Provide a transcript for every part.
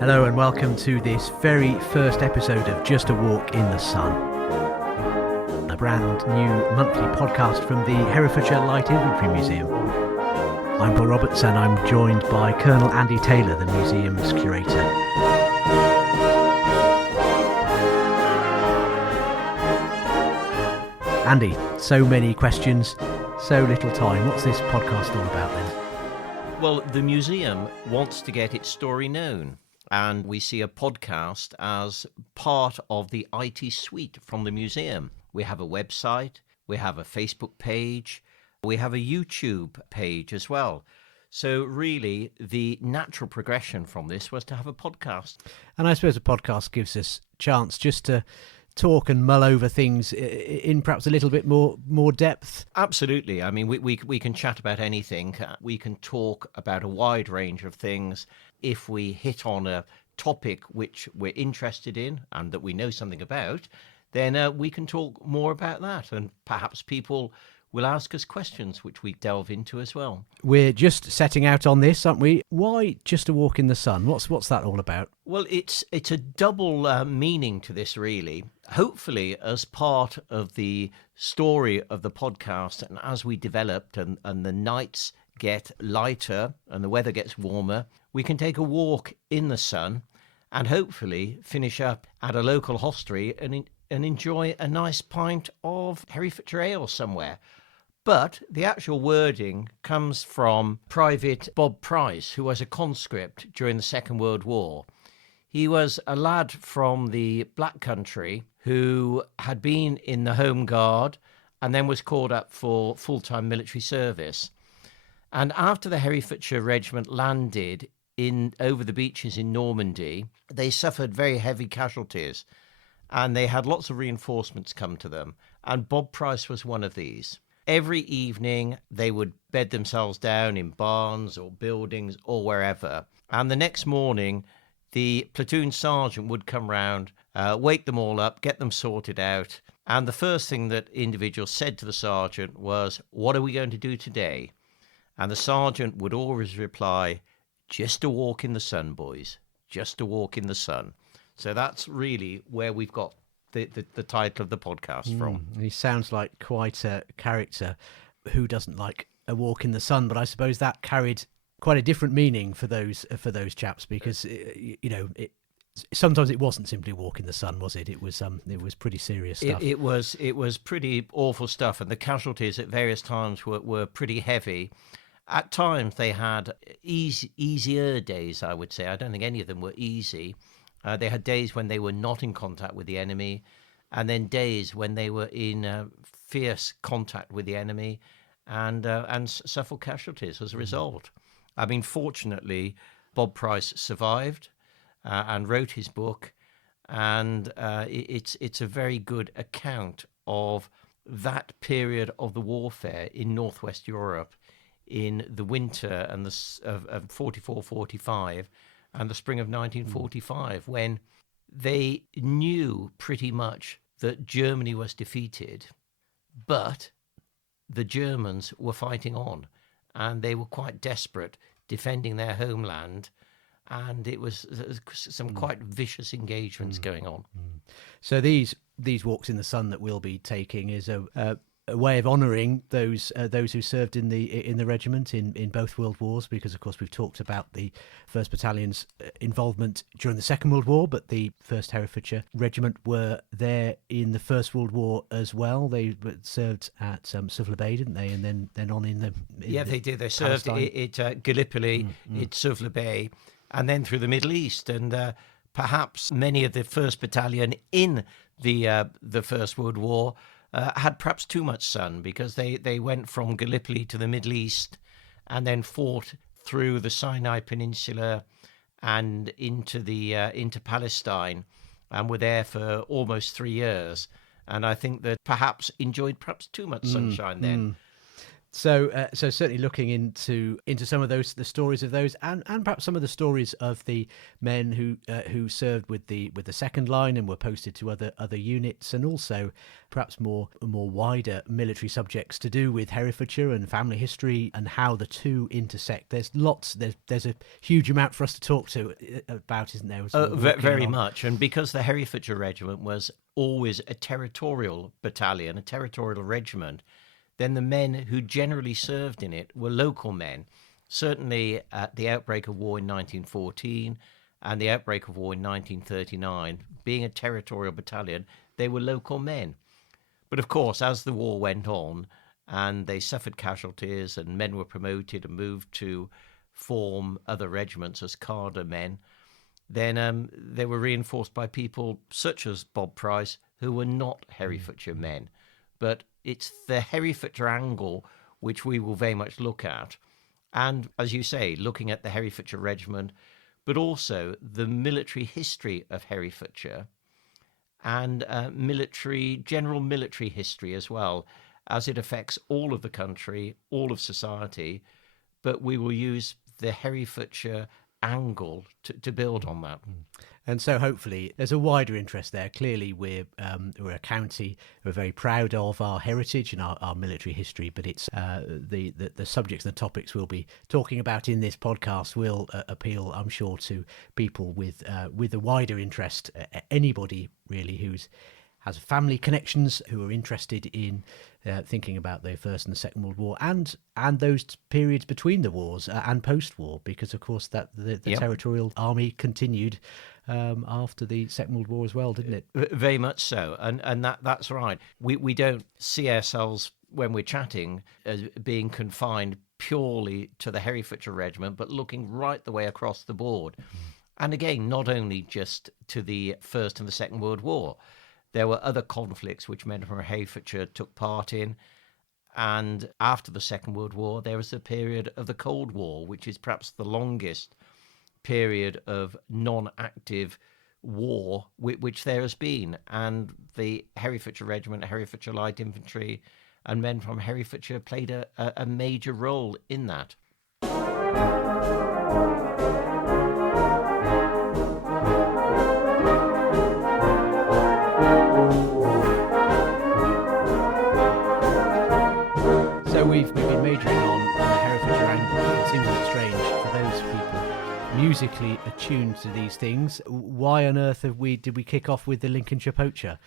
Hello and welcome to this very first episode of Just a Walk in the Sun, a brand new monthly podcast from the Herefordshire Light Infantry Museum. I'm Paul Roberts and I'm joined by Colonel Andy Taylor, the museum's curator. Andy, so many questions, so little time. What's this podcast all about then? Well, the museum wants to get its story known, and we see a podcast as part of the IT suite from the museum. We have a website, we have a Facebook page, we have a YouTube page as well. So really, the natural progression from this was to have a podcast. And I suppose a podcast gives us a chance just to talk and mull over things in perhaps a little bit more depth. Absolutely. I mean, we can chat about anything. We can talk about a wide range of things. If we hit on a topic which we're interested in and that we know something about, then we can talk more about that. And perhaps people will ask us questions which we delve into as well. We're just setting out on this, aren't we? Why Just a Walk in the Sun? What's that all about? Well, it's a double meaning to this, really. Hopefully, as part of the story of the podcast, and as we developed and the nights get lighter and the weather gets warmer, we can take a walk in the sun and hopefully finish up at a local hostelry and enjoy a nice pint of Herefordshire ale somewhere. But the actual wording comes from Private Bob Price, who was a conscript during the Second World War. He was a lad from the Black Country who had been in the Home Guard and then was called up for full-time military service. And after the Herefordshire Regiment landed over the beaches in Normandy, they suffered very heavy casualties and they had lots of reinforcements come to them. And Bob Price was one of these. Every evening, they would bed themselves down in barns or buildings or wherever. And the next morning, the platoon sergeant would come round, wake them all up, get them sorted out. And the first thing that individuals said to the sergeant was, "What are we going to do today?" And the sergeant would always reply, "Just a walk in the sun, boys. Just a walk in the sun." So that's really where we've got the title of the podcast from. He sounds like quite a character who doesn't like a walk in the sun, but I suppose that carried quite a different meaning for those chaps, because sometimes it wasn't simply a walk in the sun, was it? It was pretty serious stuff. It was pretty awful stuff, and the casualties at various times were pretty heavy. At times they had easier days, I would say. I don't think any of them were easy. They had days when they were not in contact with the enemy, and then days when they were in fierce contact with the enemy and suffered casualties as a result. I mean, fortunately, Bob Price survived and wrote his book, and it's a very good account of that period of the warfare in Northwest Europe in the winter and of 44-45 and the spring of 1945, when they knew pretty much that Germany was defeated, but the Germans were fighting on, and they were quite desperate, defending their homeland, and it was some quite vicious engagements going on. So these walks in the sun that we'll be taking is a way of honouring those who served in the regiment in both World Wars, because of course we've talked about the 1st Battalion's involvement during the Second World War, but the 1st Herefordshire Regiment were there in the First World War as well. They served at Suvla Bay, didn't they? And then on in the they did. They served at Gallipoli, at Suvla Bay, and then through the Middle East, and perhaps many of the 1st Battalion in the First World War had perhaps too much sun, because they went from Gallipoli to the Middle East and then fought through the Sinai Peninsula and into Palestine, and were there for almost 3 years. And I think that perhaps enjoyed too much sunshine then. So certainly looking into some of the stories of those, and perhaps some of the stories of the men who served with the second line and were posted to other units, and also perhaps more wider military subjects to do with Herefordshire and family history and how the two intersect. There's a huge amount for us to talk about, isn't there? Very much, and because the Herefordshire Regiment was always a territorial battalion, a territorial regiment, then the men who generally served in it were local men. Certainly at the outbreak of war in 1914 and the outbreak of war in 1939, being a territorial battalion, they were local men. But of course, as the war went on and they suffered casualties and men were promoted and moved to form other regiments as cadre men, then they were reinforced by people such as Bob Price, who were not Herefordshire men. But it's the Herefordshire angle which we will very much look at. And as you say, looking at the Herefordshire Regiment, but also the military history of Herefordshire and general military history as well, as it affects all of the country, all of society. But we will use the Herefordshire angle to build on that. And so hopefully there's a wider interest there. Clearly we're a county, we're very proud of our heritage and our military history, but it's the subjects and the topics we'll be talking about in this podcast will appeal, I'm sure, to people with a wider interest, anybody really has family connections, who are interested in thinking about the First and the Second World War and those periods between the wars and post-war, because of course that the territorial army continued after the Second World War as well, didn't it? Very much so, and that's right. We don't see ourselves when we're chatting as being confined purely to the Herefordshire Regiment, but looking right the way across the board. And again, not only just to the First and the Second World War. There were other conflicts which men from Herefordshire took part in. And after the Second World War, there was a period of the Cold War, which is perhaps the longest period of non-active war which there has been. And the Herefordshire Regiment, Herefordshire Light Infantry, and men from Herefordshire played a major role in that. So we've been majoring on the Herefordshire angle. It seems a bit strange for those people musically attuned to these things. Why on earth did we kick off with the Lincolnshire Poacher?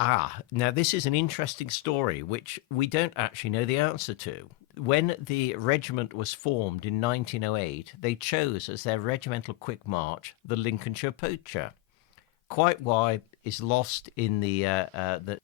Now this is an interesting story which we don't actually know the answer to. When the regiment was formed in 1908, they chose as their regimental quick march the Lincolnshire Poacher. Quite why is lost in the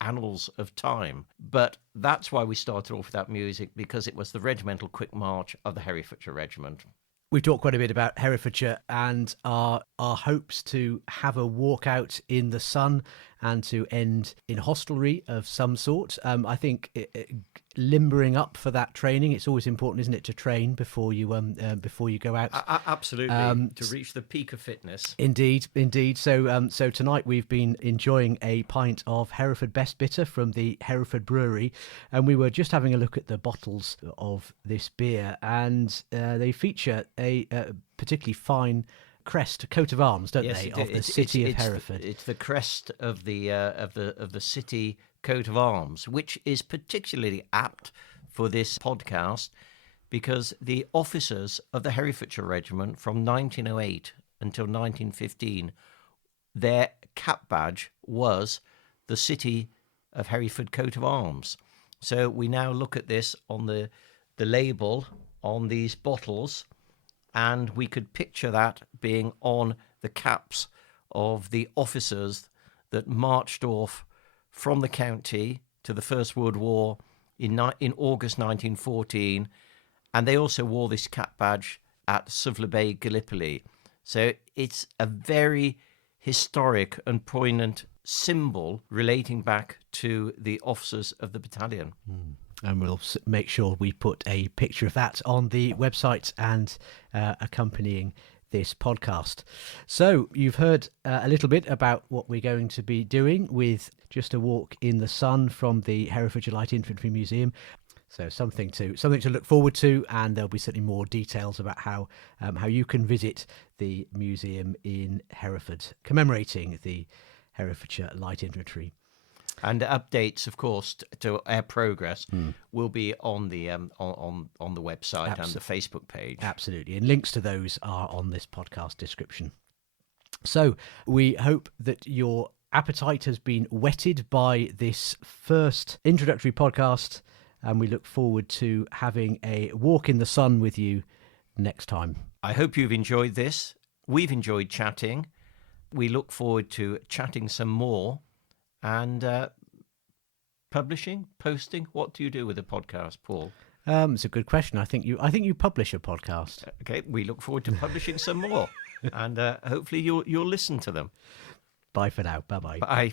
annals of time, but that's why we started off with that music, because it was the regimental quick march of the Herefordshire Regiment. We've talked quite a bit about Herefordshire and our hopes to have a walkout in the sun and to end in hostelry of some sort. I think limbering up for that training, it's always important, isn't it, to train before you go out. Absolutely, to reach the peak of fitness. Indeed. So tonight we've been enjoying a pint of Hereford Best Bitter from the Hereford Brewery, and we were just having a look at the bottles of this beer, and they feature a particularly fine crest, coat of arms, don't they, of the city of Hereford? It's the crest of the city coat of arms, which is particularly apt for this podcast because the officers of the Herefordshire Regiment from 1908 until 1915, their cap badge was the city of Hereford coat of arms. So we now look at this on the label on these bottles, and we could picture that being on the caps of the officers that marched off from the county to the First World War in August 1914, and they also wore this cap badge at Suvla Bay, Gallipoli. So it's a very historic and poignant symbol relating back to the officers of the battalion. And we'll make sure we put a picture of that on the website and accompanying this podcast. So you've heard a little bit about what we're going to be doing with Just a Walk in the Sun from the Herefordshire Light Infantry Museum. So something to look forward to, and there'll be certainly more details about how you can visit the museum in Hereford, commemorating the Herefordshire Light Infantry. And updates, of course, to our progress will be on the on the website and the Facebook page. Absolutely, and links to those are on this podcast description. So we hope that your appetite has been whetted by this first introductory podcast, and we look forward to having a walk in the sun with you next time. I hope you've enjoyed this. We've enjoyed chatting. We look forward to chatting some more and publishing, posting. What do you do with a podcast, Paul? It's a good question. I think you publish a podcast. Okay, we look forward to publishing some more, and hopefully you'll listen to them. Bye for now. Bye-bye. Bye.